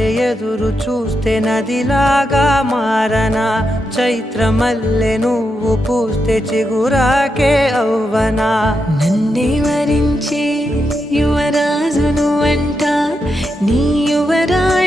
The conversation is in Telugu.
వలె ఎదురు చూస్తే నదిలాగా మారనా, చైత్రమల్లె నువ్వు పూస్తే చిగురాకే అవ్వనా. నన్నే వరించే యువరాజును అంట నీ యువరాణి